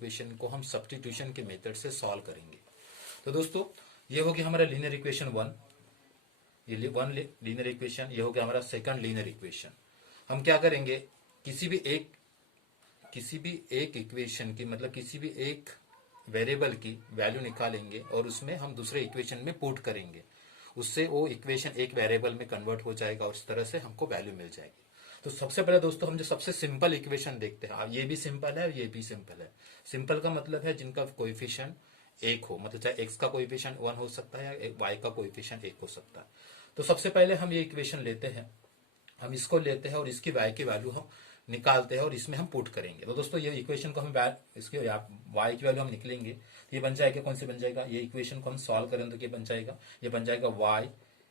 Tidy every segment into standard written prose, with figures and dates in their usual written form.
Equation को हम substitution के मेथड से सॉल्व करेंगे। तो दोस्तों ये हो गया हमारा लीनियर इक्वेशन 1, ये वन लीनियर इक्वेशन, ये हो गया हमारा सेकंड लीनियर इक्वेशन। हम क्या करेंगे, किसी भी एक इक्वेशन की मतलब किसी भी एक वेरिएबल की वैल्यू निकालेंगे और उसमें हम दूसरे इक्वेशन में पुट करेंगे, उससे वो इक्वेशन एक वेरिएबल में कन्वर्ट हो जाएगा और इस तरह से हमको वैल्यू मिल जाएगी। तो सबसे पहले दोस्तों हम जो सबसे सिंपल इक्वेशन देखते हैं, ये भी सिंपल है और ये भी सिंपल है। सिंपल का मतलब है जिनका कोएफिशिएंट एक हो, मतलब चाहे x का कोएफिशिएंट 1 हो सकता है या y का कोएफिशिएंट 1 हो सकता है। तो सबसे पहले हम ये इक्वेशन लेते हैं, हम इसको लेते हैं और इसकी y की वैल्यू हम निकालते हैं और इसमें हम पुट करेंगे। तो दोस्तों ये इक्वेशन को हम इसकी y की वैल्यू हम निकलेंगे तो ये बन जाएगा, कौन से बन जाएगा, ये इक्वेशन को हम सॉल्व करें तो ये बन जाएगा, y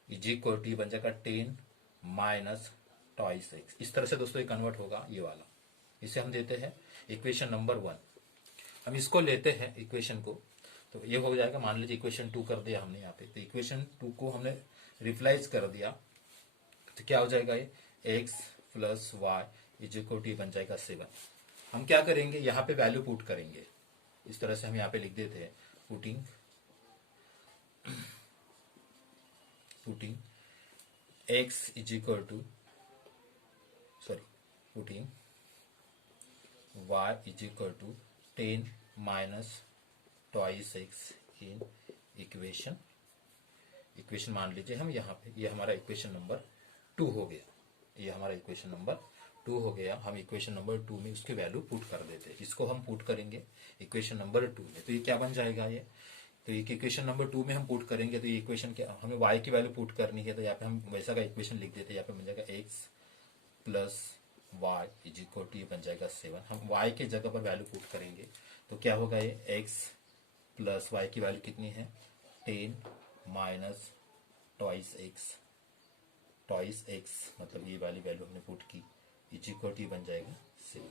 इज इक्वल टू बन जाएगा 10 माइनस ट्वाइस x। इस तरह से दोस्तों ये कन्वर्ट होगा ये वाला, इसे हम देते हैं इक्वेशन नंबर 1। हम इसको लेते हैं इक्वेशन को, तो ये हो जाएगा, मान लीजिए इक्वेशन 2 कर दिया हमने यहाँ पे, तो इक्वेशन 2 को हमने रिप्लाइज कर दिया तो क्या हो जाएगा, ये x plus y is equal to बन जाएगा 7। हम क्या करेंगे, यहाँ पे वैल्यू पुट करेंगे, इस तरह से हम यहाँ पे लिख देते हैं putting x is equal to putting y is equal to 10 minus twice x in equation मान लीजिए हम यहाँ पे, ये हमारा इक्वेशन नंबर 2 हो गया, ये हमारा इक्वेशन नंबर 2 हो गया। हम इक्वेशन नंबर 2 में उसकी वैल्यू पुट कर देते हैं, इसको हम पुट करेंगे इक्वेशन नंबर 2 में, तो ये क्या बन जाएगा, ये तो ये इक्वेशन नंबर 2 में हम पुट करेंगे तो ये इक्वेशन क्या, हमें y की वैल्यू पुट करनी है, तो यहाँ पे हम वैसा का इक्वेशन लिख देते हैं, यहाँ पे बन जाएगा x plus y is equal to बन जाएगा 7। हम y के जगह पर वैल्यू पुट करेंगे तो क्या होगा, ये x प्लस वाई की वैल्यू कितनी है 10 माइनस ट्वाइस x, मतलब ये वाली वैल्यू हमने पुट की इज इक्वल टू बन जाएगा 7।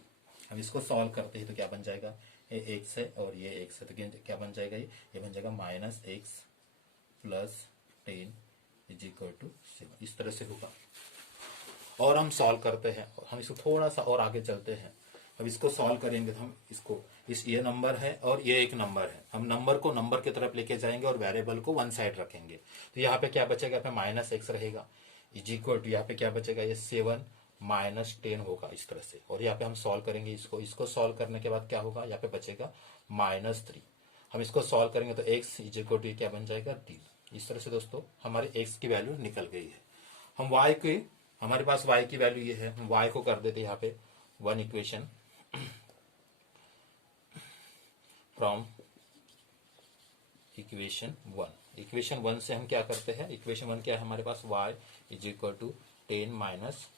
हम इसको सॉल्व करते हैं तो क्या बन जाएगा, ये x है और ये x है, तो क्या बन जाएगा, ये बन जाएगा minus x plus 10 is equal to 7। इस तरह से होगा और हम सॉल्व करते हैं, हम इसको थोड़ा सा और आगे चलते हैं। अब इसको सॉल्व करेंगे तो हम इसको ये नंबर है और ये एक नंबर है, हम नंबर को नंबर की तरफ लेके जाएंगे और वेरिएबल को वन साइड रखेंगे, तो यहाँ पे क्या बचेगा, यहाँ पे माइनस x रहेगा इज इक्वल टू यहाँ पे क्या बचेगा, ये 7 माइनस 10 होगा इस तरह से। और यहाँ पे हम सॉल्व करेंगे इसको सॉल्व करने के बाद क्या होगा, यहाँ पे बचेगा -3। हम इसको सॉल्व करेंगे तो x इज इक्वल टू क्या बन जाएगा 3। इस तरह से दोस्तों हमारे x की वैल्यू निकल गई है। हम y के, हमारे पास y की वैल्यू ये है, हम y को कर देते यहाँ पे 1 इक्वेशन फ्रॉम इक्वेशन 1 से हम क्या करते हैं, इक्वेशन 1 क्या है हमारे पास, y is equal to 10 minus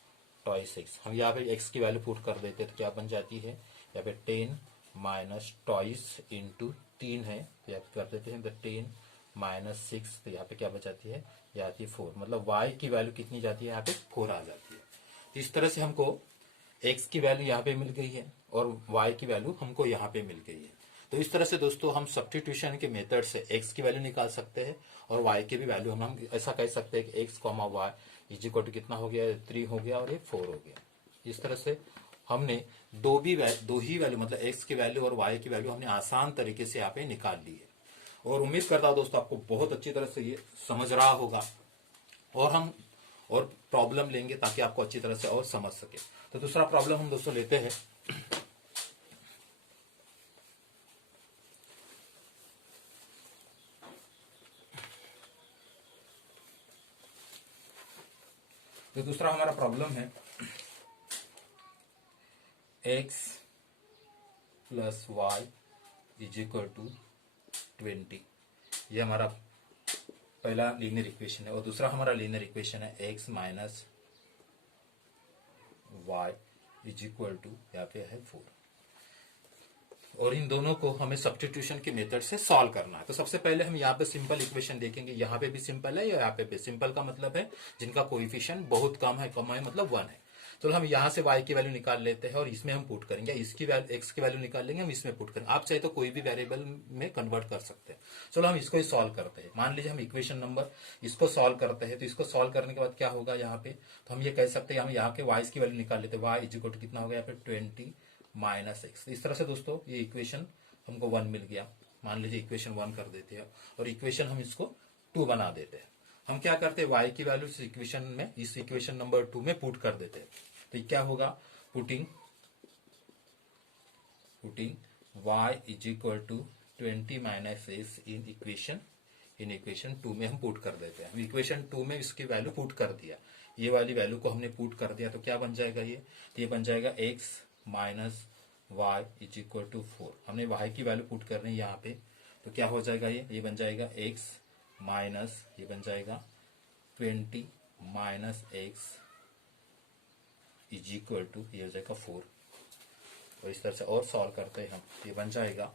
twice x। हम यहाँ पे x की वैल्यू पुट कर देते हैं तो क्या बन जाती है, यहाँ पे 10 माइनस ट्वाइस इंटू 3 है, तो यहाँ पे कर देते हैं तो 10 माइनस 6, तो यहाँ पे क्या बचाती है, ये आती है 4, मतलब y की वैल्यू कितनी जाती है, यहाँ पे 4 आ जाती है। तो इस तरह से हमको x की वैल्यू यहाँ पे मिल गई है और y की वैल्यू हमको यहाँ पे मिल गई है। तो इस तरह से दोस्तों हम सब्स्टिट्यूशन के मेथड से x की वैल्यू निकाल सकते हैं और y की भी वैल्यू हम ऐसा कह सकते हैं कि x comma y is equal to कितना हो गया, 3 हो गया और ये 4 हो गया। इस तरह से हमने दो ही वैल्यू मतलब x की वैल्यू और y की वैल्यू हमने आसान तरीके से यहाँ पे निकाल ली है। और उम्मीद करता हूँ दोस्तों आपको बहुत अच्छी तरह से ये समझ रहा होगा और हम और प्रॉब्लम लेंगे ताकि आपको अच्छी तरह से और समझ सके। तो दूसरा प्रॉब्लम हम दोस्तों लेते हैं। तो दूसरा हमारा प्रॉब्लम है x plus y is equal to 20। ये हमारा पहला लीनियर इक्वेशन है और दूसरा हमारा लीनियर इक्वेशन है x minus y is equal to यहाँ पे है 4। और इन दोनों को हमें सब्स्टिट्यूशन के मेथड से सॉल्व करना है। तो सबसे पहले हम यहाँ पे सिंपल इक्वेशन देखेंगे, यहाँ पे भी सिंपल है, यहाँ पे भी सिंपल का मतलब है जिनका कोएफिशिएंट बहुत कम है मतलब 1 है। तो हम यहाँ से y की वैल्यू निकाल लेते हैं और इसमें हम पुट करेंगे, इसकी वैल्यू x की वैल्यू निकाल लेंगे, हम इसमें पुट करेंगे। आप चाहे तो कोई भी वेरिएबल में कन्वर्ट कर सकते हैं। चलो हम इसको ही सॉल्व करते हैं। मान लीजिए हम इक्वेशन नंबर इसको सॉल्व करते हैं, तो इसको सॉल्व करने के बाद क्या होगा यहाँ पे, तो हम ये कह सकते हैं हम यहाँ के y की वैल्यू निकाल लेते हैं, y इज इक्वल टू कितना हो गया यहाँ पे 20 माइनस x। इस तरह से दोस्तों ये इक्वेशन हमको 1 मिल गया। मान लीजिए इक्वेशन 1 कर देते हैं और इक्वेशन हम इसको 2 बना देते हैं। हम क्या करते हैं, y की वैल्यू इस इक्वेशन में, इस इक्वेशन नंबर 2 में पुट कर देते हैं। तो ये क्या होगा, putting y is equal to 20 minus x in equation 2 में हम पुट कर देते हैं। हम इक्वेशन 2 में इसकी वैल्यू पुट कर दिया, ये वाली वैल्यू को हमने पुट कर दिया, तो क्या बन जाएगा ये बन जाएगा x minus y is equal to 4। हमने y की वैल्यू पुट करनी है यहाँ पे, तो क्या हो जाएगा, ये बन जाएगा x माइनस, ये बन जाएगा 20 minus x is equal to, ये हो जाएगा 4। और इस तरह से और सॉल्व करते हैं हम, ये बन जाएगा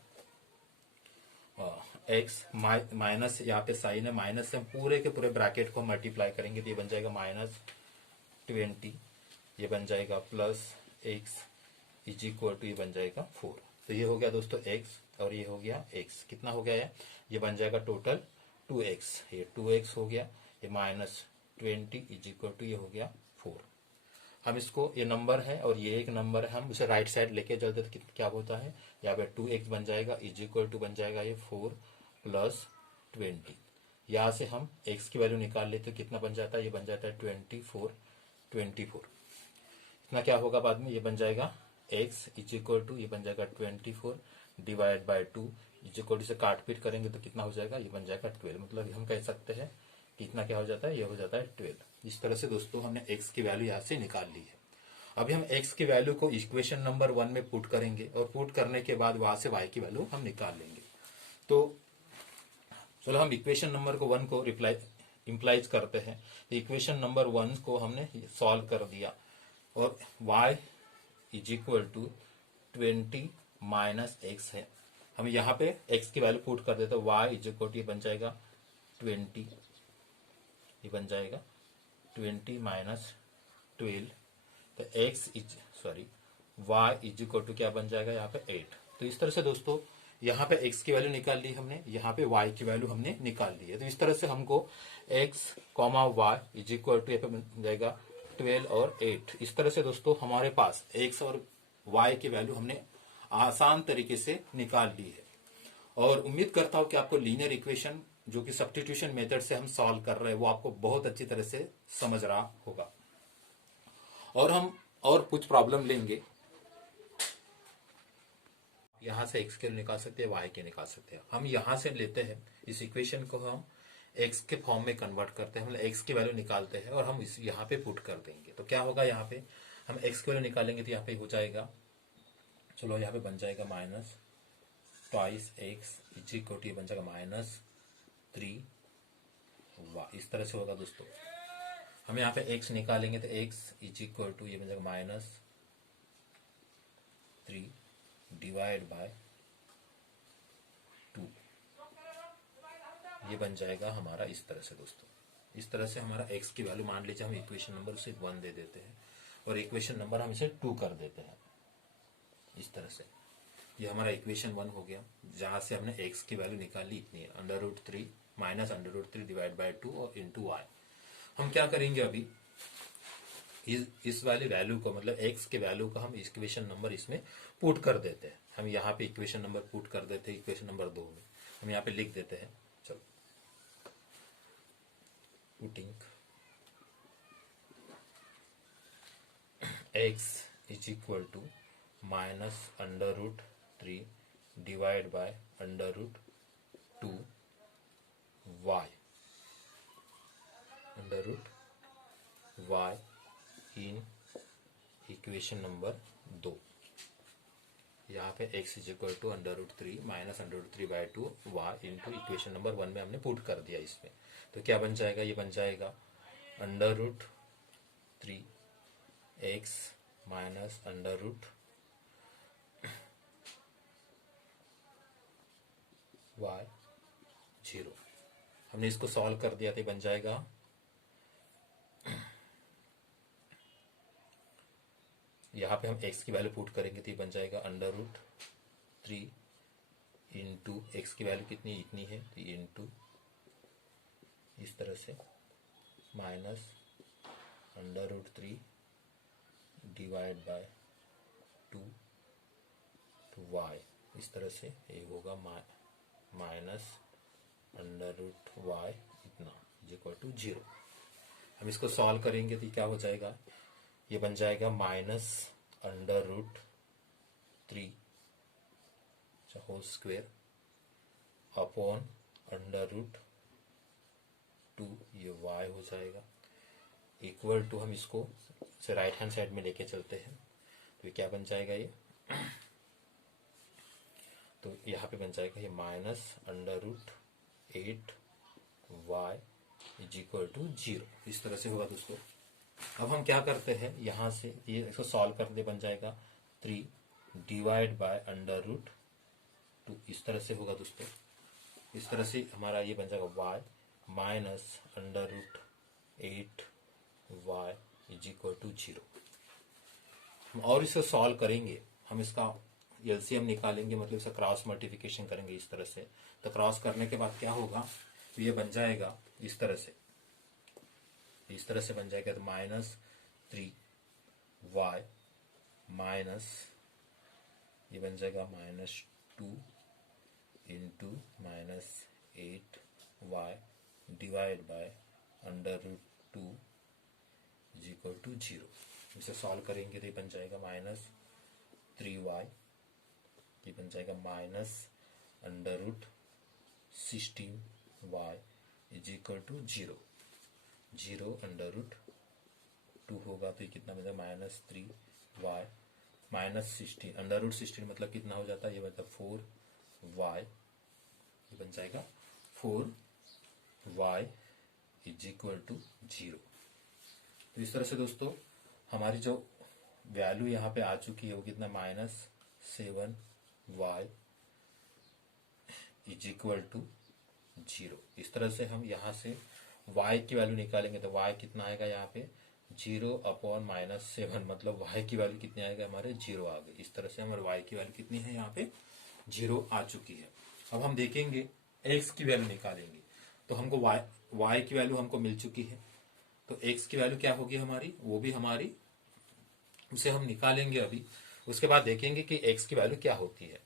एक्स माइनस, यहाँ पे साइन है माइनस से हम पूरे के पूरे ब्रैकेट को मल्टीप्लाई करेंगे, तो ये बन जाएगा माइनस 20, ये बन जाएगा plus x is equal to, ये बन जाएगा 4। तो ये हो गया दोस्तों एक्स और ये हो गया एक्स, कितना हो गया ये बन जाएगा टोटल 2x, ये 2x हो गया, ये माइनस 20 इज इक्वल टू, ये हो गया 4। हम इसको, ये नंबर है और ये एक नंबर है, हम इसे राइट साइड लेके चलते तो क्या होता है, यहाँ पे 2x बन जाएगा इज इक्वल टू बन जाएगा ये 4 प्लस 20। यहाँ से हम x की वैल्यू निकाल लेते तो कितना बन जाता है, ये बन जाता है 24। इतना क्या होगा बाद में, ये बन जाएगा x इज इक्वल टू, ये बन जाएगा 24 divide by 2 is equal to, से काट पीट करेंगे तो कितना हो जाएगा, ये बन जाएगा 12। मतलब हम कह सकते हैं कि इतना क्या हो जाता है, ये हो जाता है 12। इस तरह से दोस्तों हमने x की वैल्यू यहाँ से निकाल ली है। अभी हम x की वैल्यू को इक्वेशन नंबर 1 में पुट करेंगे और पुट करने के बाद वहां से y की वैल्यू हम निकाल लेंगे। तो चलो हम इक्वेशन नंबर को 1 को इंप्लाइज करते हैं। इक्वेशन नंबर 1 को हमने सॉल्व कर दिया और y is equal to 20 minus x है। हम यहाँ पे x की वैल्यू पुट कर देते हैं, y इज इक्वल टू, ये बन जाएगा 20, ये बन जाएगा 20 माइनस 12, तो y इज इक्वल टू क्या बन जाएगा यहाँ पे 8। तो इस तरह से दोस्तों यहाँ पे x की वैल्यू निकाल ली हमने, यहाँ पे y की वैल्यू हमने निकाल ली है। तो इस तरह से हमको x y is equal to, यहाँ पे बन जाएगा 12 और 8। इस तरह से दोस्तों हमारे पास x और y की वैल्यू हमने आसान तरीके से निकाल ली है। और उम्मीद करता हूं कि आपको लीनियर इक्वेशन जो कि सब्स्टिट्यूशन मेथड से हम सॉल्व कर रहे हैं वो आपको बहुत अच्छी तरह से समझ रहा होगा। और हम और कुछ प्रॉब्लम लेंगे, यहां से x के निकाल सकते हैं, y के निकाल सकते हैं। हम यहां से लेते हैं इस इक्वेशन को, हम x के फॉर्म में कन्वर्ट करते हैं, मतलब x की वैल्यू निकालते हैं और हम इस यहाँ पे पुट कर देंगे। तो क्या होगा, यहाँ पे हम x की वैल्यू निकालेंगे तो यहाँ पे हो जाएगा, चलो यहाँ पे बन जाएगा minus twice x is equal to, बन जाएगा माइनस 3 y। इस तरह से होगा दोस्तों। हम यहाँ पे x निकालेंगे तो x इज इक्वल टू, ये बन जाएगा माइनस 3 डिवाइड बाय 2, ये बन जाएगा हमारा इस तरह से दोस्तों। इस तरह से हमारा x की वैल्यू, मान लीजिए हम इक्वेशन नंबर उसे 1 दे देते हैं और इक्वेशन नंबर हम इसे 2 कर देते हैं। इस तरह से ये हमारा इक्वेशन 1 हो गया, जहां से हमने x की वैल्यू निकाली इतनी है, √3 माइनस √3 डिवाइड बाय 2 और इंटू y। हम क्या करेंगे अभी, इस वाली वैल्यू को, मतलब x के वैल्यू का हम इक्वेशन नंबर इसमें पुट कर देते हैं। हम यहाँ पे इक्वेशन नंबर पुट कर देते हैं, इक्वेशन नंबर 2 में हम यहाँ पे लिख देते हैं, चलो putting x is equal to minus √3 divide by √2 y, y in equation number 2। यहाँ पे x is equal to √3 minus √3 by 2 y into equation number 1 में हमने पुट कर दिया इसमें। तो क्या बन जाएगा, ये बन जाएगा √3 x माइनस y 0। हमने इसको सॉल्व कर दिया तो बन जाएगा यहाँ पे हम x की वैल्यू पुट करेंगे तो ये बन जाएगा √3 इंटू एक्स की वैल्यू कितनी, इतनी है, तो इंटू इस तरह से माइनस √3 डिवाइड बाय 2 तो y इस तरह से ये होगा माइनस अंडर रूट वाई इतना इज इक्वल टू 0। हम इसको सॉल्व करेंगे तो क्या हो जाएगा, ये बन जाएगा minus under root 3 whole square upon under root 2, ये y हो जाएगा, इक्वल टू हम इसको से राइट हैंड साइड में लेके चलते हैं तो ये क्या बन जाएगा, ये तो यहाँ पे बन जाएगा ये minus under root 8 y is equal to 0। इस तरह से होगा दोस्तों। अब हम क्या करते हैं, यहाँ से ये इसको सॉल्व करते बन जाएगा 3 डिवाइड बाय अंडर रूट 2। इस तरह से होगा दोस्तों। इस तरह से हमारा ये बन जाएगा y minus under root 8 y is equal to 0। हम और इसे सॉल्व करेंगे, हम इसका एलसीएम निकालेंगे, मतलब इसका क्रॉस मल्टीप्लिकेशन करेंगे इस तरह से। तो क्रॉस करने के बाद क्या होगा, तो ये बन जाएगा इस तरह से, इस तरह से बन जाएगा तो माइनस 3 वाई माइनस ये बन जाएगा minus 2 into minus 8 y divide by under root 2 is equal to 0। इसे सॉल्व करेंगे तो ये बन जाएगा माइनस 3 वाई, ये बन जाएगा minus under root 16 y is equal to 0। 0 under root 2 होगा तो ये कितना बन जाएगा minus 3 y minus 16 under root 16 मतलब कितना हो जाता है, ये मतलब 4 वाई, ये बन जाएगा 4 वाई इज इक्वल टू 0। तो इस तरह से दोस्तों हमारी जो वैल्यू यहाँ पे आ चुकी है वो कितना minus 7 y is equal to 0। इस तरह से हम यहाँ से y की वैल्यू निकालेंगे तो y कितना आएगा यहाँ पे 0 अपॉन माइनस 7, मतलब y की वैल्यू कितनी आएगा हमारे 0 आ गई। इस तरह से हमारे y की वैल्यू कितनी है यहाँ पे 0 आ चुकी है। अब हम देखेंगे x की वैल्यू निकालेंगे तो हमको y की वैल्यू हमको मिल चुकी है, तो x की वैल्यू क्या होगी हमारी, वो भी हमारी उसे हम निकालेंगे अभी। उसके बाद देखेंगे कि x की वैल्यू क्या होती है।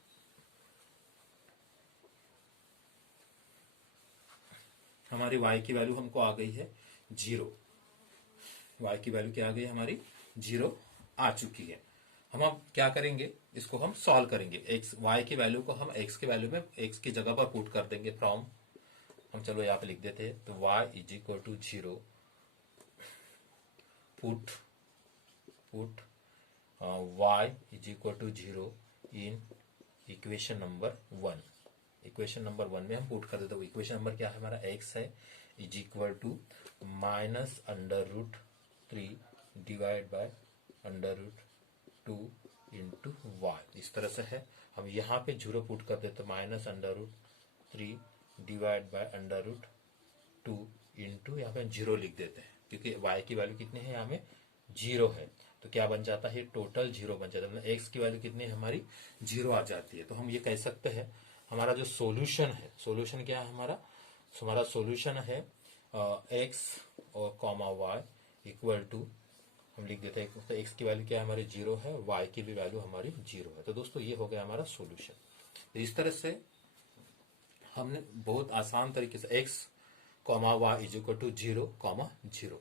हमारी y की वैल्यू हमको आ गई है 0, y की वैल्यू क्या आ गई हमारी 0 आ चुकी है। हम अब क्या करेंगे, इसको हम सॉल्व करेंगे। x y की वैल्यू को हम x की वैल्यू में x की जगह पर पुट कर देंगे फ्रॉम, हम चलो यहाँ पे लिख देते हैं तो y is equal to 0 put y is equal to 0 in equation number 1। Equation number 1 में हम पुट कर देते हैं। इक्वेशन नंबर क्या है हमारा, x है is equal to minus under root 3 divide by under root 2 into y. इस तरह से है। हम यहाँ पे 0 पुट कर देते minus under root 3 divide by under root 2 into यहाँ पे 0 लिख देते हैं, क्योंकि y की वैल्यू कितनी है यहाँ में 0 है। तो क्या बन जाता है, टोटल 0 बन जाता है, मतलब x की वैल्यू कितनी है हमारी 0 आ जाती है। तो हम ये कह सकते हैं हमारा जो सॉल्यूशन है, सॉल्यूशन क्या है हमारा, हमारा सॉल्यूशन है x और कॉमा y इक्वल टू, हम लिख देते हैं तो x की वैल्यू क्या है हमारी 0 है, y की भी वैल्यू हमारी 0 है। तो दोस्तों ये हो गया हमारा सॉल्यूशन। तो इस तरह से हमने बहुत आसान तरीके से x comma y is equal to 0 comma 0।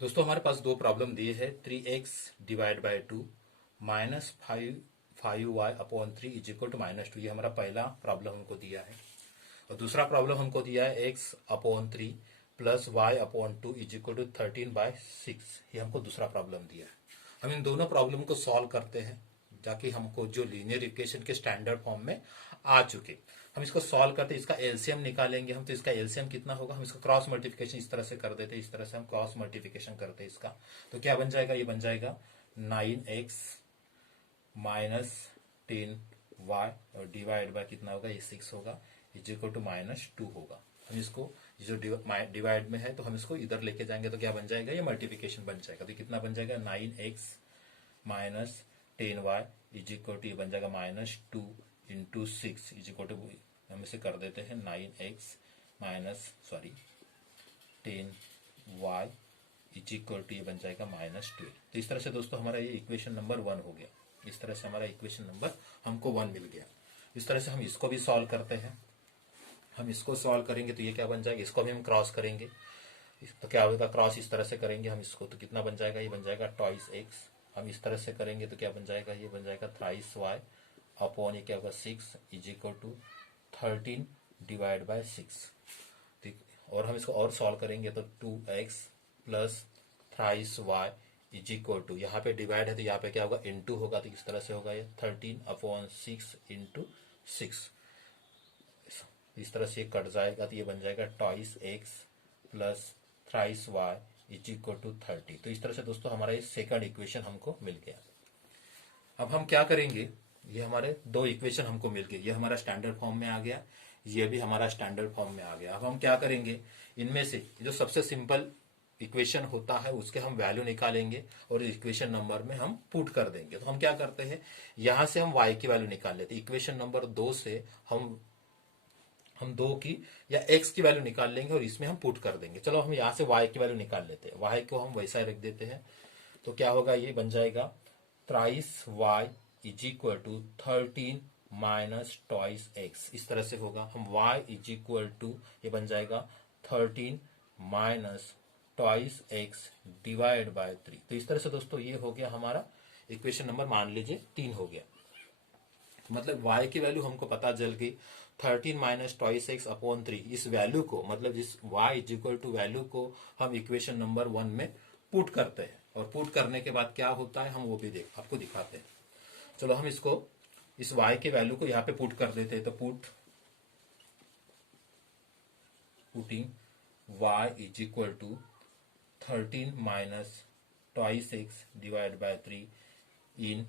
दोस्तों हमारे पास दो प्रॉब्लम दिए है, 3x divide by 2 minus 5y upon 3 is equal to minus 2। ये हमारा पहला प्रॉब्लम हमको दिया है। और दूसरा प्रॉब्लम हमको दिया है x upon 3 plus y upon 2 is equal to 13/6। ये हमको दूसरा प्रॉब्लम दिया है। हम इन दोनों प्रॉब्लम को सॉल्व करते हैं ताकि हमको जो लीनियर इक्वेशन के स्टैंडर्ड फॉर्म में आ चुके, हम इसको सॉल्व करते हैं, इसका एलसीएम निकालेंगे हम। तो इसका एलसीएम कितना होगा, हम इसका क्रॉस मल्टीप्लिकेशन इस तरह से कर देते हैं, इस तरह से हम क्रॉस मल्टीप्लिकेशन करते हैं इसका। तो क्या बन जाएगा, ये बन जाएगा 9x माइनस 10y और डिवाइड बाय कितना होगा, ये 6 होगा इज इक्वल टू माइनस 2 होगा। हम इसको जो डिवाइड में है तो हम इसको इधर लेके जाएंगे तो क्या बन जाएगा, ये मल्टीप्लिकेशन बन जाएगा। तो कितना बन जाएगा 9x minus 10y is equal to, ये बन जाएगा minus 2 into 6 is equal to, हम इसे कर देते हैं 9x minus 10y is equal to ये बन जाएगा -12। तो इस तरह से दोस्तों हमारा ये इक्वेशन नंबर 1 हो गया। इस तरह से हमारा इक्वेशन नंबर हमको 1 मिल गया। इस तरह से हम इसको भी सॉल्व करते हैं। हम इसको सॉल्व करेंगे तो ये क्या बन जाएगा, इसको भी हम क्रॉस करेंगे। तो क्या होगा, क्रॉस इस तरह से करेंगे हम इसको, तो कितना बन जाएगा, ये बन जाएगा ट्वाइस एक्स। हम इस तरह से करेंगे तो क्या बन जाएगा, ये बन जाएगा थ्राइस वाई अपॉन ये क्या होगा 6 is equal to 13 divide by 6। ठीक, और हम इसको और सॉल्व करेंगे तो 2x plus thrice y is equal to, यहाँ पे डिवाइड है तो यहाँ पे क्या होगा इनटू होगा, तो इस तरह से होगा ये 13 अपॉन 6 इंटू 6। इस तरह से कट जाएगा तो ये बन जाएगा twice x plus thrice y is equal to 30। तो इस तरह से दोस्तों हमारा ये सेकंड इक्वेशन हमको मिल गया। अब हम क्या करेंगे, ये हमारे दो इक्वेशन हमको मिल गए, ये हमारा स्टैंडर्ड फॉर्म में आ गया, ये भी हमारा स्टैंडर्ड फॉर्म में आ गया। अब हम क्या करेंगे, इनमें से जो सबसे सिंपल इक्वेशन होता है उसके हम वैल्यू निकालेंगे और इक्वेशन नंबर में हम पुट कर देंगे। तो हम क्या करते हैं, यहां से हम y की वैल्यू निकाल लेते हैं। इक्वेशन नंबर 2 से हम 2 की या x की वैल्यू निकाल लेंगे और इसमें हम पुट कर देंगे। चलो हम यहाँ से y की वैल्यू निकाल लेते हैं, y को हम वैसा रख देते हैं। तो क्या होगा, ये बन जाएगा thrice y is equal to 13 minus twice x. इस तरह से होगा, हम y इज इक्वल टू ये बन जाएगा 13 minus twice x divide by 3। तो इस तरह से दोस्तों ये हो गया हमारा इक्वेशन नंबर, मान लीजिए 3 हो गया। मतलब y की वैल्यू हमको पता चल गई 13 माइनस ट्वाइस एक्स अपॉन 3। इस वैल्यू को, मतलब इस y is equal to value को हम इक्वेशन नंबर 1 में पुट करते हैं और पुट करने के बाद क्या होता है हम वो भी आपको दिखाते हैं। चलो हम इसको, इस y के वैल्यू को यहाँ पे पुट कर देते हैं। तो putting y is equal to 13 minus twice x divide by 3 in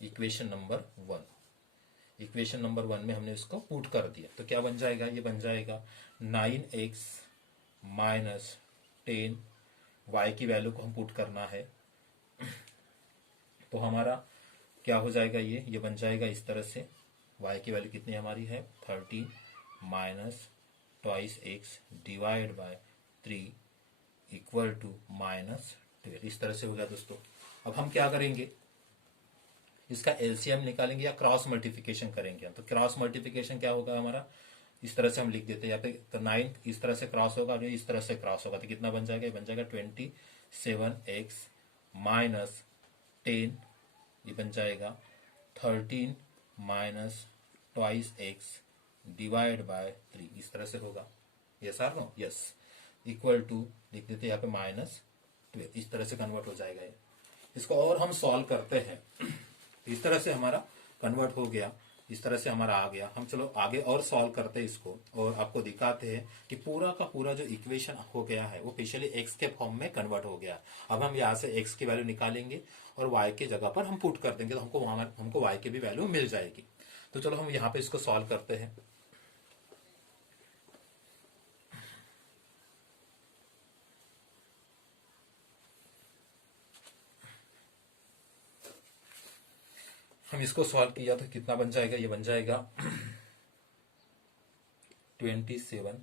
equation number 1। Equation number 1 में हमने इसको पुट कर दिया तो क्या बन जाएगा, ये बन जाएगा 9x माइनस 10। y की वैल्यू को हम पुट करना है तो हमारा क्या हो जाएगा, ये बन जाएगा इस तरह से। y की वैल्यू कितनी हमारी है 13 minus twice x divide by 3 equal to -12। इस तरह से हो गया दोस्तों। अब हम क्या करेंगे, इसका एलसीएम निकालेंगे या क्रॉस मल्टीप्लिकेशन करेंगे। तो क्रॉस मल्टीप्लिकेशन क्या होगा हमारा, इस तरह से हम लिख देते हैं यहाँ पे। तो 9 इस तरह से क्रॉस होगा और इस तरह से क्रॉस होगा तो कितना बन जाएगा, ये बन जाएगा 27x माइनस 10, ये बन जाएगा 13 minus twice x divide by 3। इस तरह से होगा, yes or no, yes, equal to लिख देते हैं यहाँ पे -12। इस तरह से कन्वर्ट हो जाएगा ये। इसको और हम सॉल्व करते हैं, इस तरह से हमारा कन्वर्ट हो गया, इस तरह से हमारा आ गया। हम चलो आगे और सॉल्व करते हैं इसको और आपको दिखाते हैं कि पूरा का पूरा जो इक्वेशन हो गया है वो स्पेशली एक्स के फॉर्म में कन्वर्ट हो गया। अब हम यहाँ से एक्स की वैल्यू निकालेंगे और वाई के जगह पर हम पुट कर देंगे तो हमको वाई की भी वैल्यू मिल जाएगी। तो चलो हम यहाँ पे इसको सॉल्व करते हैं। हम इसको सॉल्व किया तो कितना बन जाएगा, ये बन जाएगा 27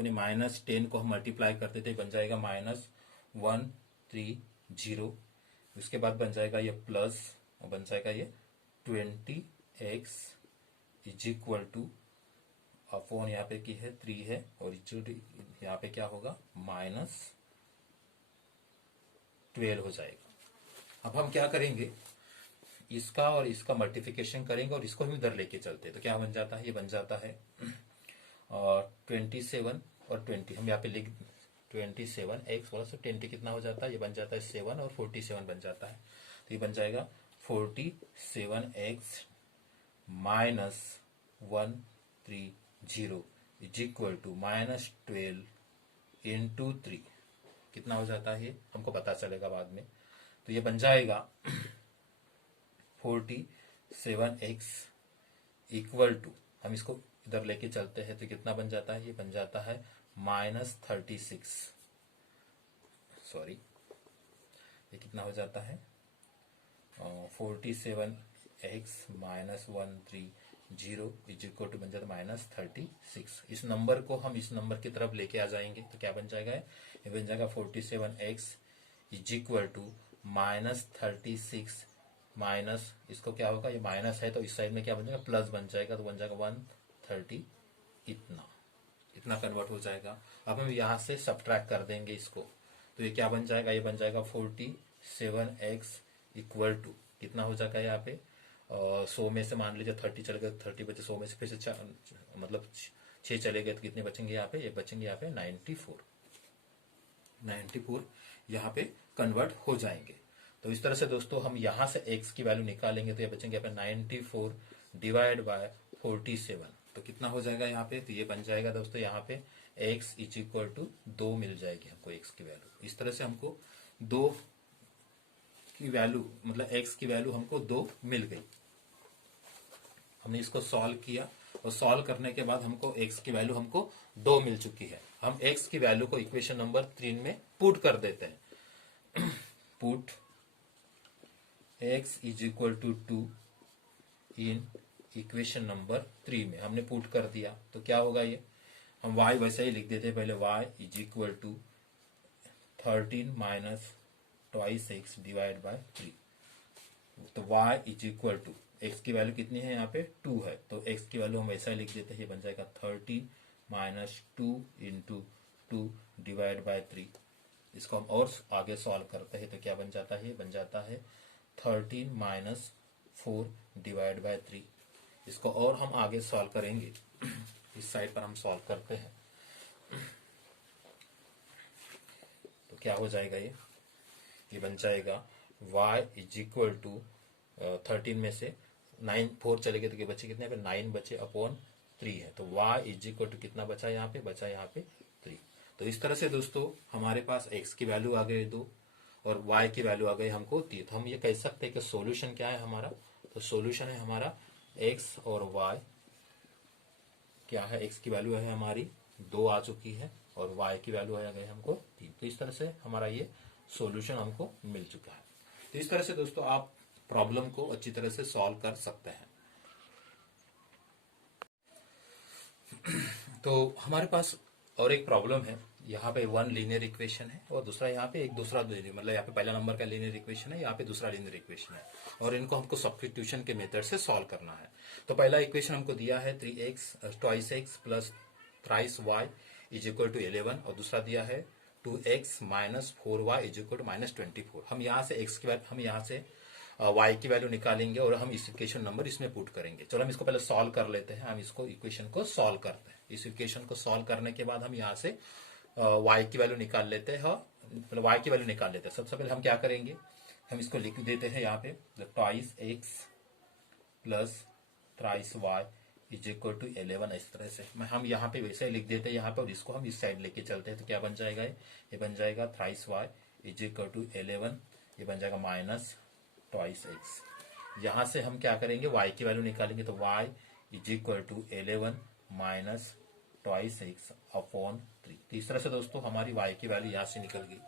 -10 को हम मल्टीप्लाई करते थे, बन जाएगा -130। उसके बाद बन जाएगा ये प्लस, बन जाएगा ये 20x is equal two upon यहाँ पे की है 3 है और यहाँ पे क्या होगा -12 हो जाएगा। अब हम क्या करेंगे, इसका और इसका मल्टीप्लिकेशन करेंगे और इसको हम इधर लेके चलते हैं तो क्या बन जाता है, ये बन जाता है और 27 और 20 हम यहाँ पे लिख 27x बोला तो 20 कितना हो जाता है, ये बन जाता है 7 और 47 बन जाता है। तो ये बन जाएगा 47x minus 130 is equal to -12 into 3। कितना हो जाता है ये हमको पता चलेगा बाद में। तो ये बन जाएगा 47x इक्वल टू, हम इसको इधर लेके चलते हैं तो कितना बन जाता है, ये बन जाता है -36। सॉरी, ये कितना हो जाता है 47x minus 13 0 is equal to बन जाता -36। इस नंबर को हम इस नंबर की तरफ लेके आ जाएंगे तो क्या बन जाएगा, ये बन जाएगा 47x is equal to -36 minus, इसको क्या होगा, ये माइनस है तो इस साइड में क्या बन जाएगा, प्लस बन जाएगा, तो बन जाएगा 130, इतना कन्वर्ट हो जाएगा। अब हम यहाँ से सब्ट्रैक्ट कर देंगे इसको, तो ये क्या बन जाएगा, ये बन जाएगा 47x इक्वल टू कितना हो जाएगा यहाँ पे 100 में से मान लीजिए 30 चले गए, 30 बचे, 100 में से फिर से मतलब 6 चले गए तो कितने बचेंगे यहाँ पे, ये बचेंगे यहाँ पे 94 यहाँ पे कन्वर्ट हो जाएंगे। तो इस तरह से दोस्तों हम यहाँ से x की वैल्यू निकालेंगे तो ये बचेंगे यहाँ पे 94 डिवाइड बाय 47, तो कितना हो जाएगा यहाँ पे, तो ये बन जाएगा दोस्तों यहाँ पे x इज इक्वल टू 2 मिल जाएगी हमको x की वैल्यू। इस तरह से हमको 2 की वैल्यू मतलब x की वैल्यू हमको 2 मिल गई। हमने इसको सॉल्व किया और सॉल्व करने के बाद हमको x की वैल्यू हमको 2 मिल चुकी है। हम x की वैल्यू को इक्वेशन नंबर 3 में पुट कर देते हैं। Put x is equal to 2 in equation number 3 में हमने पुट कर दिया तो क्या होगा, ये हम y वैसे ही लिख देते हैं, पहले y is equal to 13 minus twice x divide by 3, तो y is equal to x की वैल्यू कितनी है यहाँ पे 2 है, तो x की वैल्यू हम वैसा ही लिख देते हैं, ये बन जाएगा 13 माइनस 2 इंटू 2 डिवाइड बाय 3। इसको हम और आगे सॉल्व करते हैं तो क्या बन जाता है, बन जाता है 13 माइनस 4 डिवाइड बाय 3। इसको और हम आगे सॉल्व करेंगे, इस साइड पर हम सॉल्व करते हैं तो क्या हो जाएगा, ये बन जाएगा y इज इक्वल टू 13 में से 4 चले गए तो क्या बचे, कितने पे 9 बचे अपॉन 3 है, तो y इज इक्वल टू कितना बचा यहाँ पे, बचा यहाँ पे 3। तो इस तरह से दोस्तों हमारे पास x की वैल्यू आ गई 2 और y की वैल्यू आ गई हमको 3। तो हम ये कह सकते हैं कि सॉल्यूशन क्या है हमारा, तो सॉल्यूशन है हमारा x और y क्या है, x की वैल्यू है हमारी 2 आ चुकी है और y की वैल्यू आ गई हमको 3। तो इस तरह से हमारा ये सॉल्यूशन हमको मिल चुका है। तो इस तरह से दोस्तों आप प्रॉब्लम को अच्छी तरह से सॉल्व कर सकते हैं। तो हमारे पास और एक प्रॉब्लम है, यहाँ पे 1 लीनियर इक्वेशन है और दूसरा यहाँ पे एक दूसरा मतलब यहाँ पे पहला नंबर का लीनियर इक्वेशन है, यहाँ पे दूसरा लीनियर इक्वेशन है और इनको हमको सब्स्टिट्यूशन के मेथड से सॉल्व करना है। तो पहला इक्वेशन हमको दिया है 3x twice x plus thrice y is equal to 11 और दूसरा दिया है 2x minus 4y is equal to -24। हम यहाँ से x की वैल्यू, हम यहाँ से y की वैल्यू निकालेंगे और हम इस इक्वेशन नंबर इसमें पुट करेंगे। चलो हम इसको पहले सॉल्व कर लेते हैं, हम इसको इक्वेशन को सॉल्व करते हैं। इस इक्वेशन को सॉल्व करने के बाद हम यहाँ से y की वैल्यू निकाल लेते हैं, मतलब y की वैल्यू निकाल लेते हैं। सबसे पहले हम क्या करेंगे, हम इसको लिख देते हैं यहाँ पे twice x plus thrice y is equal to 11। इस तरह से हम यहाँ पे वैसे ही लिख देते हैं यहाँ पे और इसको हम इस साइड लेके चलते हैं तो क्या बन जाएगा, ये बन जाएगा thrice y is equal to 11, ये बन जाएगा माइनस ट्वाइस एक्स। यहाँ से हम क्या करेंगे, y की वैल्यू निकालेंगे तो y is equal to 11 minus twice x upon 3। तो इस तरह से दोस्तों हमारी y की वैल्यू यहाँ से निकल गई।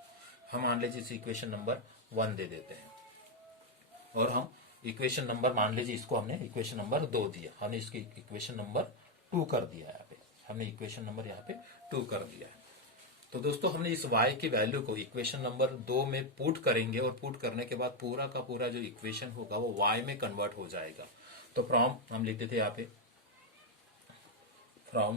हम मान लीजिए इस इक्वेशन नंबर 1 दे देते हैं और हम इक्वेशन नंबर मान लीजिए इसको हमने इक्वेशन नंबर 2 दिया, हमने इसकी इक्वेशन नंबर 2 कर दिया, यहाँ पे हमने इक्वेशन नंबर यहाँ पे 2 कर दिया है। तो दोस्तों हमने इस y की वैल्यू को इक्वेशन नंबर 2 में पुट करेंगे और पुट करने के बाद पूरा का पूरा जो इक्वेशन होगा वो y में कन्वर्ट हो जाएगा। तो फ्रॉम हम लिखते थे यहाँ पे from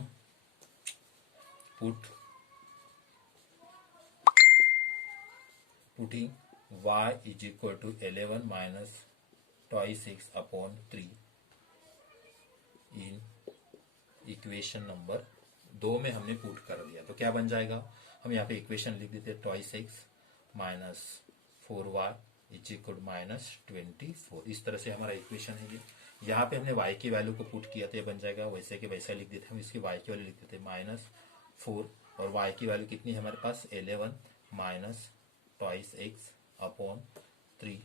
putting y is equal to 11 minus twice x upon 3 in equation number 2 में हमने पुट कर दिया तो क्या बन जाएगा, हम यहाँ पे इक्वेशन लिख देते हैं twice x minus 4y is equal to -24। इस तरह से हमारा इक्वेशन है ये। यहाँ पे हमने y की वैल्यू को पुट किया तो ये बन जाएगा वैसे के वैसा लिख देते, हम इसकी y की वैल्यू लिख देते -4 और y की वैल्यू कितनी है हमारे पास 11 माइनस ट्वाइस एक्स अपॉन 3,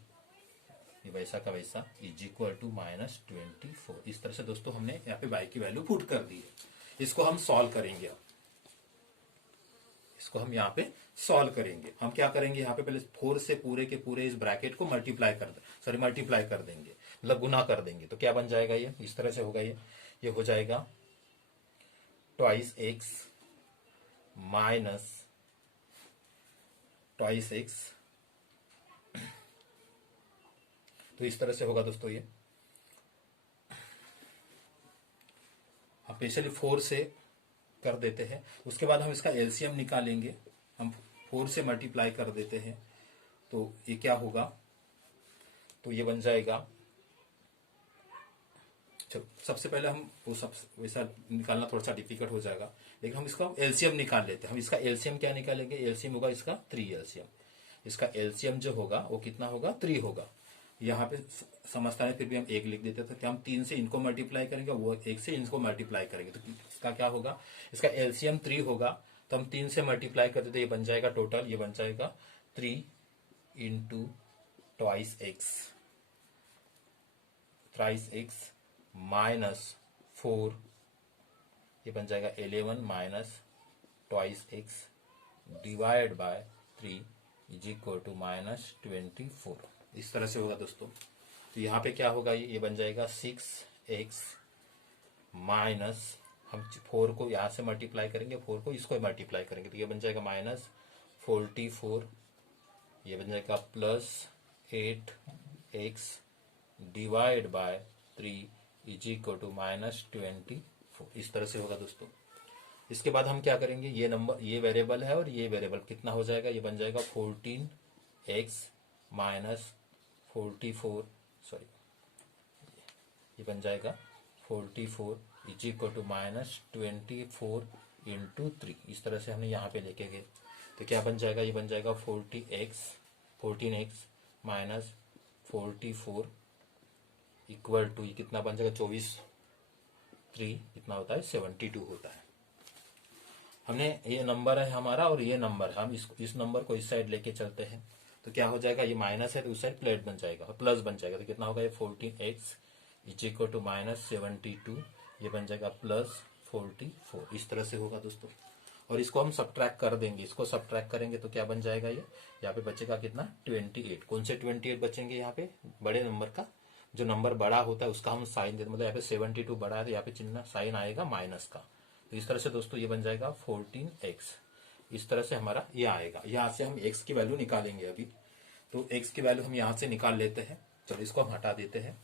ये वैसा का वैसा इज इक्वल टू -24। इस तरह से दोस्तों हमने यहाँ पे y की वैल्यू पुट कर दी है। इसको हम सॉल्व करेंगे, इसको हम यहाँ पे सॉल्व करेंगे। हम क्या करेंगे, यहाँ पे पहले 4 से पूरे के पूरे इस ब्रैकेट को मल्टीप्लाई कर देंगे। मतलब गुना कर देंगे तो क्या बन जाएगा, ये इस तरह से होगा, ये हो जाएगा twice x minus twice x. तो इस तरह से होगा दोस्तों। ये हम स्पेशली 4 से कर देते हैं, उसके बाद हम इसका एलसीएम निकालेंगे। हम 4 से मल्टीप्लाई कर देते हैं तो ये क्या होगा, तो ये बन जाएगा, चलो सबसे पहले हम वो सब वैसा निकालना थोड़ा सा डिफिकल्ट हो जाएगा, लेकिन हम इसका एलसीएम निकाल लेते हैं। हम इसका एलसीएम क्या निकालेंगे, एलसीएम होगा इसका 3 एलसीएम। इसका एलसीएम जो होगा वो कितना होगा, 3 होगा। यहाँ पे समझता है फिर भी हम 1 लिख देते थे कि हम 3 से इनको मल्टीप्लाई करेंगे, वो 1 से इनको मल्टीप्लाई करेंगे, तो इसका क्या होगा, इसका एलसीएम 3 होगा। तो हम 3 से मल्टीप्लाई कर देते, ये बन जाएगा टोटल, ये बन जाएगा 3 into twice x, thrice x minus 4, ये बन जाएगा 11 minus twice x divide by 3 is equal to minus 24। इस तरह से होगा दोस्तों। तो यहाँ पे क्या होगा, ये बन जाएगा 6x माइनस, हम 4 को यहाँ से मल्टीप्लाई करेंगे, 4 को इसको मल्टीप्लाई करेंगे, तो ये बन जाएगा माइनस 44, ये बन जाएगा plus 8x divide by 3 is equal to minus 24। इस तरह से होगा दोस्तों। इसके बाद हम क्या करेंगे, ये नंबर, ये वेरिएबल है और ये वेरिएबल कितना हो जाएगा, ये बन जाएगा 14x माइनस 44, सॉरी ये बन जाएगा 44 is equal to minus 24 into 3। इस तरह से हमने यहाँ पे लेके गए तो क्या बन जाएगा, ये बन जाएगा 14x माइनस 44 इक्वल टू, ये कितना बन जाएगा 24, 3 कितना होता है 72 होता है। हमने ये नंबर है हमारा और ये नंबर है, हम इस नंबर को इस साइड लेके चलते हैं तो क्या हो जाएगा, ये माइनस है तो उस साइड प्लेट बन जाएगा और प्लस बन जाएगा, तो कितना होगा, ये 14x is equal to minus 72, ये बन जाएगा प्लस 44। इस तरह से होगा दोस्तों। और इसको हम सब्ट्रैक्ट कर देंगे, इसको सब्ट्रैक्ट करेंगे तो क्या बन जाएगा, ये यहाँ पे बचेगा कितना 28। कौन से 28 बचेंगे, यहाँ पे बड़े नंबर का, जो नंबर बड़ा होता है उसका हम साइन देते, मतलब यहाँ पे 72 बड़ा है तो यहाँ पे चिन्ह साइन आएगा माइनस का। तो इस तरह से दोस्तों ये बन जाएगा 14x। इस तरह से हमारा ये आएगा। यहाँ से हम x की वैल्यू निकालेंगे अभी, तो x की वैल्यू हम यहाँ से निकाल लेते हैं। चलो इसको हम हटा देते हैं।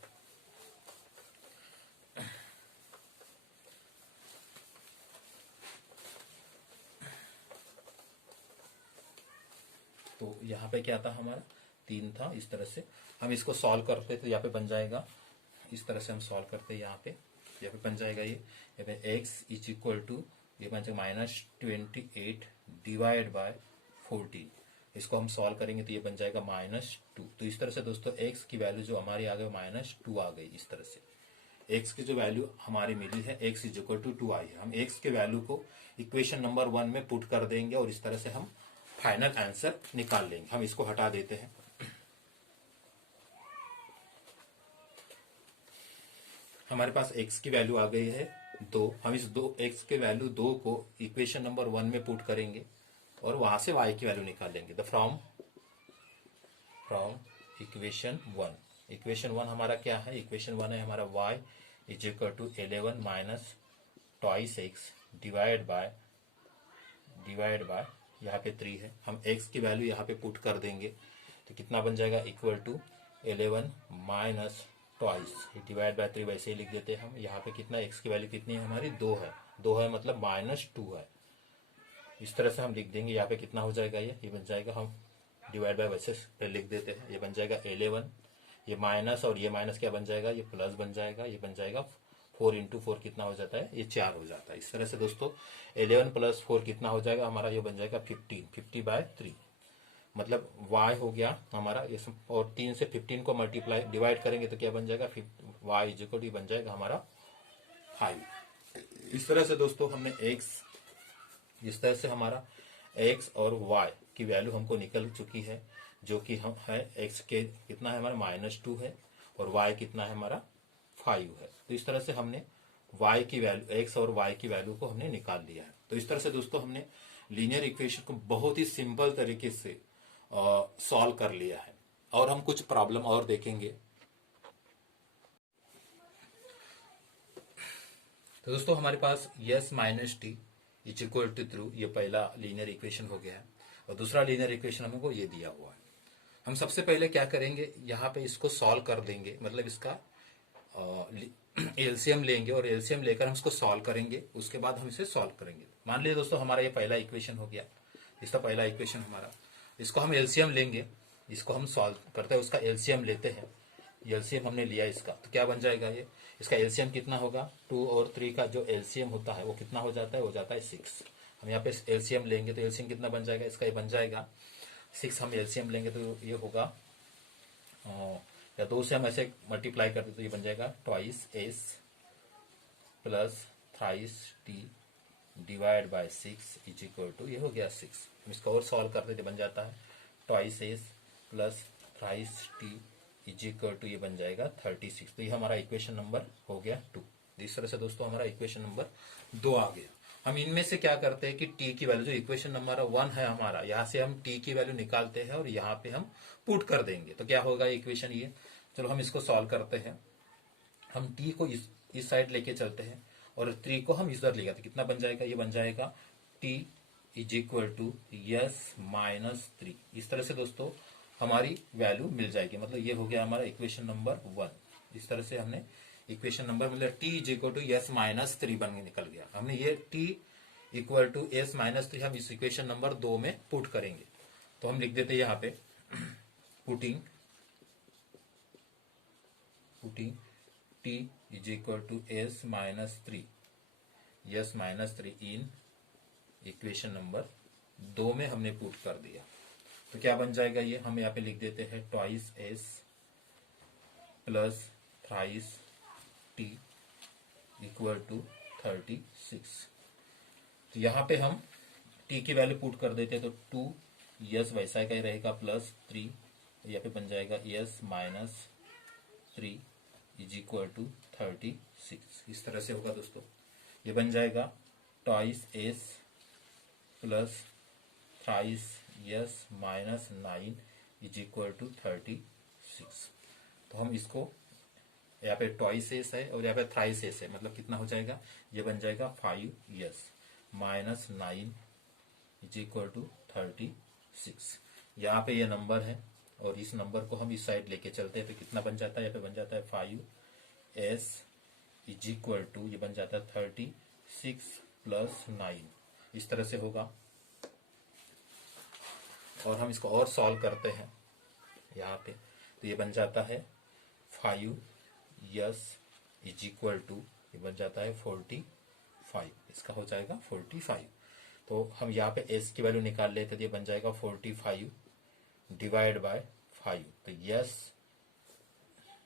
तो यहाँ पे क्या था हमारा 3 था। इस तरह से हम इसको सॉल्व करते तो यहाँ पे बन जाएगा, इस तरह से हम सॉल्व करते हैं, यहाँ पे बन जाएगा ये यहाँ पे x इज इक्वल टू, ये बन जाएगा माइनस 28 डिवाइड बाय 14। इसको हम सॉल्व करेंगे तो ये बन जाएगा -2। तो इस तरह से दोस्तों x की वैल्यू जो हमारी आ गई -2 आ गई। इस तरह से x की जो वैल्यू हमारी मिली है x इज इक्वल टू 2 आई है। हम x के वैल्यू को इक्वेशन नंबर 1 में पुट कर देंगे और इस तरह से हम फाइनल आंसर निकाल लेंगे। हम इसको हटा देते हैं। हमारे पास x की वैल्यू आ गई है 2। हम इस x के वैल्यू 2 को इक्वेशन नंबर 1 में पुट करेंगे और वहां से y की वैल्यू निकाल लेंगे। तो फ्रॉम इक्वेशन 1 हमारा क्या है, इक्वेशन 1 है हमारा y is equal to 11 minus twice x divide by यहाँ पे 3 है। हम x की वैल्यू यहाँ पे पुट कर देंगे तो कितना बन जाएगा, equal to 11 minus twice divide by 3 वैसे ही लिख देते हैं हम। यहाँ पे कितना x की वैल्यू कितनी है हमारी 2 है मतलब -2 है। इस तरह से हम लिख देंगे। यहाँ पे कितना हो जाएगा, ये बन जाएगा, हम डिवाइड बाय वैसे लिख देते हैं। ये बन जाएगा 11, ये माइनस और ये माइनस क्या बन जाएगा, ये प्लस बन जाएगा। ये बन जाएगा 4 इंटू 4 कितना हो जाता है, ये 4 हो जाता है। इस तरह से दोस्तों 11 प्लस 4 कितना हो जाएगा हमारा, ये बन जाएगा 15, 50 बाय 3 मतलब y हो गया हमारा ये। और 3 से 15 को मल्टीप्लाई डिवाइड करेंगे तो क्या बन जाएगा, y इज इक्वल टू बन जाएगा हमारा 5। इस तरह से दोस्तों हमने x, इस तरह से हमारा x और y की वैल्यू हमको निकल चुकी है, जो कि हम है x के कितना है हमारा -2 है और y कितना है हमारा 5 है। तो इस तरह से हमने y की वैल्यू, x और y की वैल्यू को हमने निकाल लिया है। तो इस तरह से दोस्तों हमने लीनियर इक्वेशन को बहुत ही सिंपल तरीके से सॉल्व कर लिया है। और हम कुछ प्रॉब्लम और देखेंगे। तो दोस्तों हमारे पास yes minus T is equal to true, ये पहला लीनियर इक्वेशन हो गया है। और दूसरा लीनियर इक्वेशन हमको ये दिया हुआ है। हम सबसे पहले क्या करेंगे, यहाँ पे इसको सॉल्व कर देंगे, मतलब इसका एलसीएम लेंगे और एलसीएम लेकर हम इसको सॉल्व करेंगे। उसके बाद हम इसे सॉल्व करेंगे। मान लीजिए दोस्तों हमारा ये पहला इक्वेशन हो गया, इसका पहला इक्वेशन हमारा, इसको हम एलसीएम लेंगे, इसको हम सॉल्व करते हैं, उसका एलसीएम लेते हैं। एलसीएम हमने लिया इसका, तो क्या बन जाएगा ये, इसका एलसीएम कितना होगा, 2 और 3 का जो एलसीएम होता है वो कितना हो जाता है, हो जाता है 6। हम यहाँ पे एलसीएम लेंगे तो एलसीएम कितना बन जाएगा इसका, ये बन जाएगा 6। हम एलसीएम लेंगे तो ये होगा या 2 से हम ऐसे मल्टीप्लाई करते तो ये बन जाएगा twice s plus thrice t divide by 6 is equal to, ये हो गया 6। हम इसका और सॉल्व करते तो बन जाता है twice s plus thrice t is equal to, ये बन जाएगा 36। तो ये हमारा इक्वेशन नंबर हो गया 2। इस तरह से दोस्तों हमारा इक्वेशन नंबर 2 आ गया। हम इनमें से क्या करते हैं कि टी की वैल्यू, जो इक्वेशन नंबर 1 है हमारा, यहाँ से हम टी की वैल्यू निकालते हैं और यहाँ पे हम पुट कर देंगे। तो क्या होगा इक्वेशन ये, चलो हम इसको सॉल्व करते हैं। हम टी को इस साइड लेके चलते हैं और 3 को हम इधर ले जाते, कितना बन जाएगा, ये बन जाएगा t is equal to s minus 3। इस तरह से दोस्तों हमारी वैल्यू मिल जाएगी। मतलब ये हो गया हमारा इक्वेशन नंबर 1। इस तरह से हमने इक्वेशन नंबर, मतलब t is equal to s minus 3 बन के निकल गया। हमने ये t equal to s minus 3 हम इस इक्वेशन नंबर 2 में पुट करेंगे। तो हम लिख देते हैं यहाँ पे putting t is equal to s minus 3, s minus 3 in equation number 2 में हमने पुट कर दिया। तो क्या बन जाएगा ये, हम यहाँ पे लिख देते हैं twice s plus thrice t equal to 36। तो यहाँ पे हम टी की वैल्यू पुट कर देते हैं, तो 2 यस वैसा का ही रहेगा प्लस 3, यहाँ पे बन जाएगा s minus 3 is equal to 36। इस तरह से होगा दोस्तों, ये बन जाएगा twice s plus thrice s minus 9 is equal to 36। तो हम इसको, यहाँ पे ट्वाइस एस है और यहाँ पे थ्राइस एस है, मतलब कितना हो जाएगा, ये बन जाएगा 5 s minus 9 is equal to 36। यहाँ पे ये नंबर है और इस नंबर को हम इस साइड लेके चलते हैं तो कितना बन जाता है, यहाँ पे बन जाता है 5 एस इज इक्वल टू, ये बन जाता है 36 प्लस 9। इस तरह से होगा। और हम इसको और सॉल्व करते हैं यहाँ पे, तो ये बन जाता है 5 यस इज इक्वल टू, ये बन जाता है 45। इसका हो जाएगा 45। तो हम यहाँ पे एस की वैल्यू निकाल लेते तो ये बन जाएगा 45 डिवाइड बाय 5। तो यस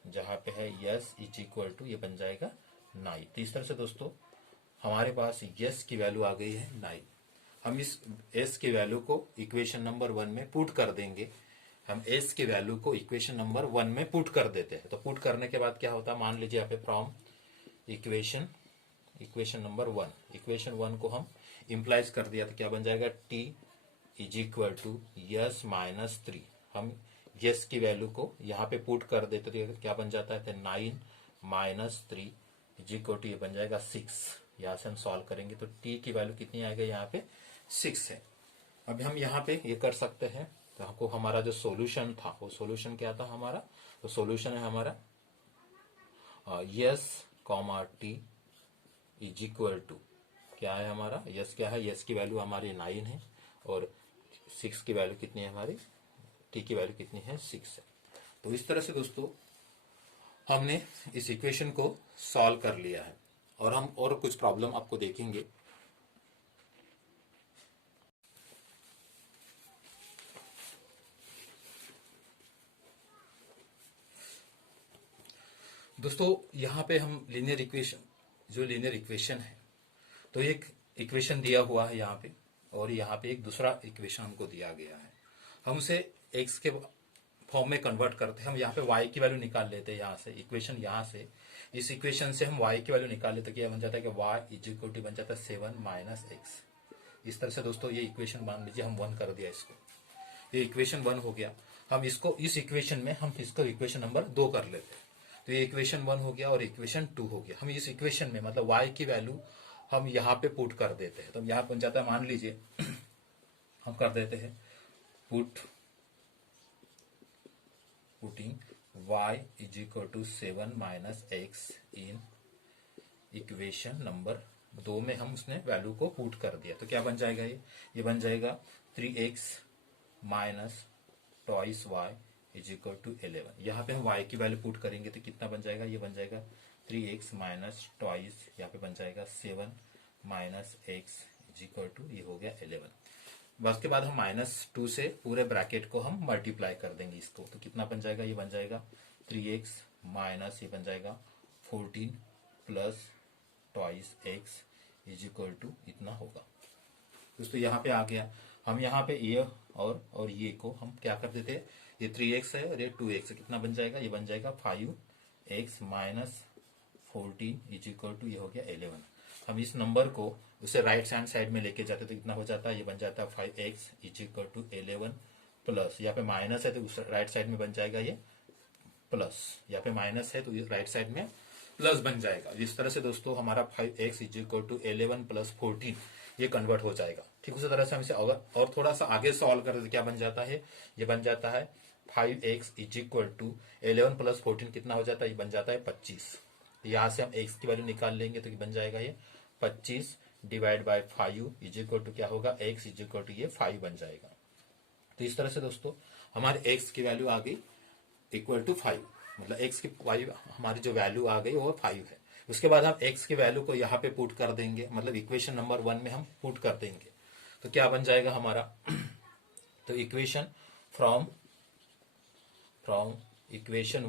जहाँ पे है यस इज इक्वल टू, ये बन जाएगा 9। तो इस तरह से दोस्तों हमारे पास यस की वैल्यू आ गई है 9। हम इस एस की वैल्यू को इक्वेशन नंबर 1 में पुट कर देंगे। हम एस की वैल्यू को इक्वेशन नंबर 1 में पुट कर देते हैं। तो पुट करने के बाद क्या होता है, मान लीजिए यहाँ पे फ्रॉम इक्वेशन नंबर 1, इक्वेशन 1 को हम इम्प्लाइज कर दिया तो क्या बन जाएगा, t is equal to s minus 3। हम यस की वैल्यू को यहाँ पे पुट कर देते तो क्या बन जाता है, 9 माइनस 3 इज इक्वल टू, ये बन जाएगा 6। यहाँ से हम सॉल्व करेंगे तो टी की वैल्यू कितनी आएगा, यहाँ पे 6 है। अब हम यहाँ पे ये कर सकते हैं, तो हमको हमारा जो सॉल्यूशन था वो सॉल्यूशन क्या था हमारा, तो सॉल्यूशन है हमारा s comma t is equal to, क्या है हमारा यस, क्या है यस की वैल्यू हमारी 9 है और 6 की वैल्यू कितनी है हमारी, टी की वैल्यू कितनी है 6 है। तो इस तरह से दोस्तों हमने इस इक्वेशन को सॉल्व कर लिया है। और हम और कुछ प्रॉब्लम आपको देखेंगे। दोस्तों यहाँ पे हम लीनियर इक्वेशन, जो लीनियर इक्वेशन है, तो एक इक्वेशन दिया हुआ है यहाँ पे और यहाँ पे एक दूसरा इक्वेशन हमको दिया गया है। हम उसे एक्स के फॉर्म में कन्वर्ट करते हैं। हम यहाँ पे y की वैल्यू निकाल लेते हैं, यहाँ से इक्वेशन, यहाँ से इस इक्वेशन से हम y की वैल्यू निकाल लेते हैं। क्या बन जाता है कि y इज इक्वल टू बन जाता है 7 माइनस एक्स। इस तरह से दोस्तों ये इक्वेशन मान लीजिए हम 1 कर दिया इसको, ये इक्वेशन 1 हो गया। हम इसको इस इक्वेशन में हम इसको इक्वेशन नंबर 2 कर लेते हैं। तो ये इक्वेशन 1 हो गया और इक्वेशन 2 हो गया। हम इस इक्वेशन में मतलब y की वैल्यू हम यहाँ पे पुट कर देते हैं। तो यहाँ बन जाता है, मान लीजिए हम कर देते हैं putting y is equal to 7 minus x in equation number 2 में हम उसने वैल्यू को पुट कर दिया। तो क्या बन जाएगा, ये बन जाएगा 3x minus twice y is equal to 11। यहाँ पे हम y की वैल्यू पुट करेंगे तो कितना बन जाएगा, ये बन जाएगा 3x माइनस ट्वाइस, यहाँ पे बन जाएगा 7 minus x is equal to, ये हो गया 11। बस के बाद हम -2 से पूरे ब्रैकेट को हम मल्टीप्लाई कर देंगे इसको, तो कितना बन जाएगा, ये बन जाएगा 3x माइनस ये बन जाएगा 14 plus twice x is equal to इतना होगा। दोस्तों यहाँ पे आ गया, हम यहाँ पे ये और ये को हम क्या कर देते हैं, ये 3x है और ये 2x है, कितना बन जाएगा, ये बन जाएगा 5x minus 14 is equal to ये हो गया 11। हम इस नंबर को उसे राइट हैंड साइड में लेके जाते तो कितना हो जाता है, ये बन जाता है 5x is equal to 11 plus, यहाँ पे माइनस है तो राइट साइड में बन जाएगा ये प्लस, यहाँ पे माइनस है तो राइट साइड में प्लस बन जाएगा। इस तरह से दोस्तों हमारा 5x is equal to 11 plus 14 ये कन्वर्ट हो जाएगा। ठीक उसी तरह से हम इसे और थोड़ा सा आगे सॉल्व करें तो क्या बन जाता है, ये बन जाता है 5x is equal to 11 plus 14 कितना हो जाता है, ये बन जाता है 25। यहाँ से हम x की वैल्यू निकाल लेंगे तो बन जाएगा ये 25 divide by 5 is equal to क्या होगा, x इज इक्वल टू ये 5 बन जाएगा। तो इस तरह से दोस्तों हमारे x की वैल्यू आ गई इक्वल टू 5, मतलब x की वैल्यू हमारी जो वैल्यू आ गई वो 5 है। उसके बाद हम x की वैल्यू को यहाँ पे पुट कर देंगे, मतलब इक्वेशन नंबर 1 में हम पुट कर देंगे तो क्या बन जाएगा हमारा तो इक्वेशन फ्रॉम इक्वेशन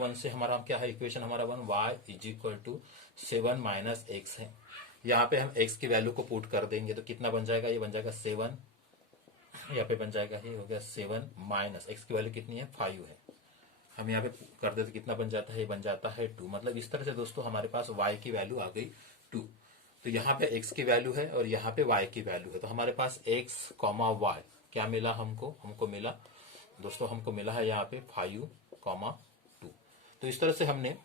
1 से हमारा क्या है, इक्वेशन हमारा 1 y is equal to 7 minus x है। यहाँ पे हम x की वैल्यू को पुट कर देंगे तो कितना बन जाएगा, ये बन जाएगा 7, यहाँ पे बन जाएगा ये हो गया 7 माइनस x की वैल्यू कितनी है 5 है, हम यहाँ पे कर देते कितना बन जाता है, ये बन जाता है 2। मतलब इस तरह से दोस्तों हमारे पास y की वैल्यू आ गई 2। तो यहाँ पे x की वैल्यू है और यहाँ पे y की वैल्यू है, तो हमारे पास x, y क्या मिला हमको मिला दोस्तों, हमको मिला है यहाँ पे 5, 2। तो इस तरह से हमने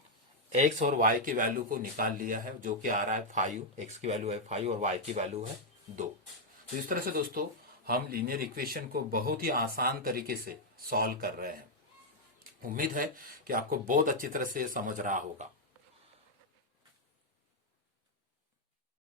x और y की वैल्यू को निकाल लिया है, जो कि आ रहा है 5, x की वैल्यू है 5 और y की वैल्यू है 2। तो इस तरह से दोस्तों हम लीनियर इक्वेशन को बहुत ही आसान तरीके से सॉल्व कर रहे हैं। उम्मीद है कि आपको बहुत अच्छी तरह से समझ रहा होगा।